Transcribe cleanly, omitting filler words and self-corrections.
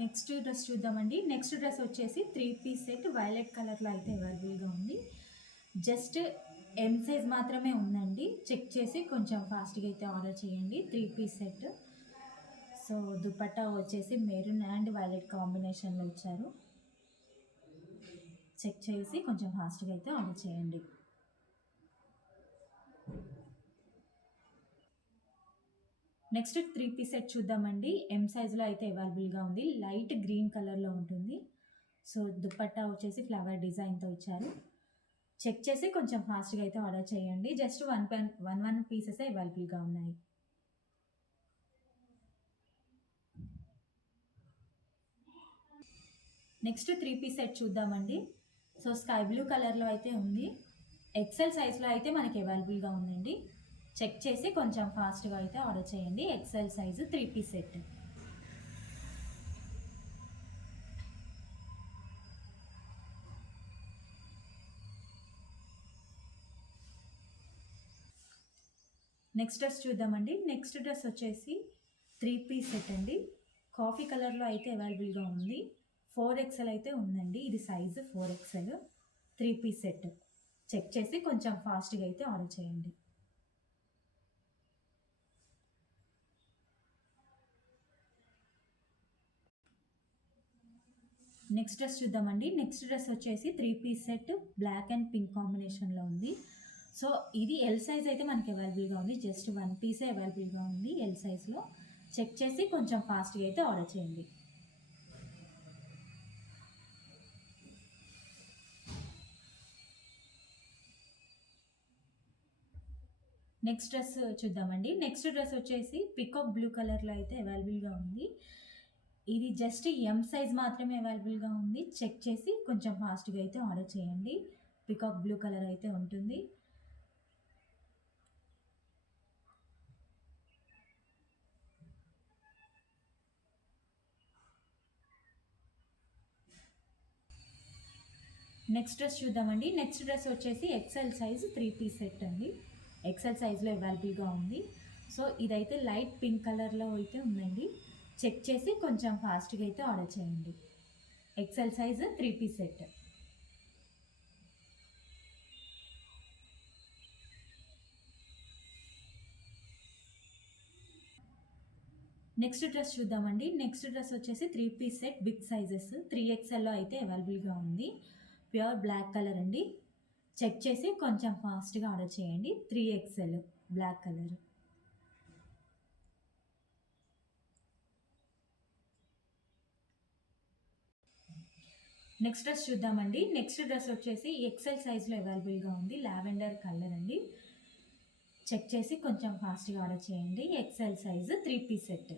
Next dress చూద్దామండి. Next dress వచ్చేసి 3 piece set violet కలర్లో అయితే అవైలబుల్గా ఉంది. జస్ట్ ఎం సైజ్ మాత్రమే ఉందండి. చెక్ చేసి కొంచెం ఫాస్ట్గా అయితే ఆర్డర్ చేయండి. 3 పీస్ సెట్. సో దుపట్టా వచ్చేసి మెరూన్ అండ్ వైలెట్ కాంబినేషన్లో ఇచ్చారు. చెక్ చేసి కొంచెం ఫాస్ట్గా అయితే ఆర్డర్ చేయండి. నెక్స్ట్ 3 పీస్ సెట్ చూద్దామండి. ఎం సైజులో అయితే అవైలబుల్గా ఉంది. లైట్ గ్రీన్ కలర్లో ఉంటుంది. సో దుపట్టా వచ్చేసి ఫ్లవర్ డిజైన్తో ఇచ్చారు. చెక్ చేసి కొంచెం ఫాస్ట్గా అయితే ఆర్డర్ చేయండి. జస్ట్ 1 పీసెస్ అవైలబుల్గా ఉన్నాయి. నెక్స్ట్ 3 పీస్ సెట్ చూద్దామండి. సో స్కై బ్లూ కలర్లో అయితే ఉంది. ఎక్సెల్ సైజ్లో అయితే మనకి అవైలబుల్గా ఉందండి. చెక్ చేసి కొంచెం ఫాస్ట్గా అయితే ఆర్డర్ చేయండి. XL size 3 piece set. Next dress చూద్దామండి. నెక్స్ట్ డ్రెస్ వచ్చేసి 3 పీస్ సెట్ అండి. కాఫీ కలర్లో అయితే అవైలబుల్గా ఉంది. 4XL అయితే ఉందండి. ఇది size 4XL 3 piece set. Check చేసి కొంచెం ఫాస్ట్గా అయితే ఆర్డర్ చేయండి. నెక్స్ట్ డ్రెస్ చూద్దామండి. నెక్స్ట్ డ్రెస్ వచ్చేసి 3 piece set black and pink కాంబినేషన్లో ఉంది. సో ఇది ఎల్ సైజ్ అయితే మనకి అవైలబుల్గా ఉంది. జస్ట్ 1 పీసే అవైలబుల్గా ఉంది ఎల్ సైజ్లో. చెక్ చేసి కొంచెం ఫాస్ట్గా అయితే ఆర్డర్ చేయండి. నెక్స్ట్ డ్రెస్ చూద్దామండి. నెక్స్ట్ డ్రెస్ వచ్చేసి పికాక్ బ్లూ కలర్లో అయితే అవైలబుల్గా ఉంది. ఇది జస్ట్ ఎం సైజ్ మాత్రమే అవైలబుల్గా ఉంది. చెక్ చేసి కొంచెం ఫాస్ట్గా అయితే ఆర్డర్ చేయండి. పికాక్ బ్లూ కలర్ అయితే ఉంటుంది. నెక్స్ట్ డ్రెస్ చూద్దామండి. నెక్స్ట్ డ్రెస్ వచ్చేసి ఎక్సెల్ సైజ్ 3 పీస్ సెట్ అండి. ఎక్సెల్ సైజ్లో అవైలబుల్గా ఉంది. సో ఇదైతే లైట్ పింక్ కలర్లో అయితే ఉందండి. చెక్ చేసి కొంచెం ఫాస్ట్గా అయితే ఆర్డర్ చేయండి. XL size 3 piece set. Next dress చూద్దామండి. నెక్స్ట్ డ్రెస్ వచ్చేసి 3 పీస్ సెట్ బిగ్ సైజెస్ 3XLలో అయితే అవైలబుల్గా ఉంది. ప్యూర్ బ్లాక్ కలర్ అండి. చెక్ చేసి కొంచెం ఫాస్ట్గా ఆర్డర్ చేయండి. 3XL black colour. Next dress చూద్దామండి. నెక్స్ట్ డ్రెస్ వచ్చేసి ఎక్సెల్ సైజ్లో అవైలబుల్గా ఉంది. లావెండర్ కలర్ అండి. చెక్ చేసి కొంచెం ఫాస్ట్గా ఆర్డర్ చేయండి. XL size 3 piece set.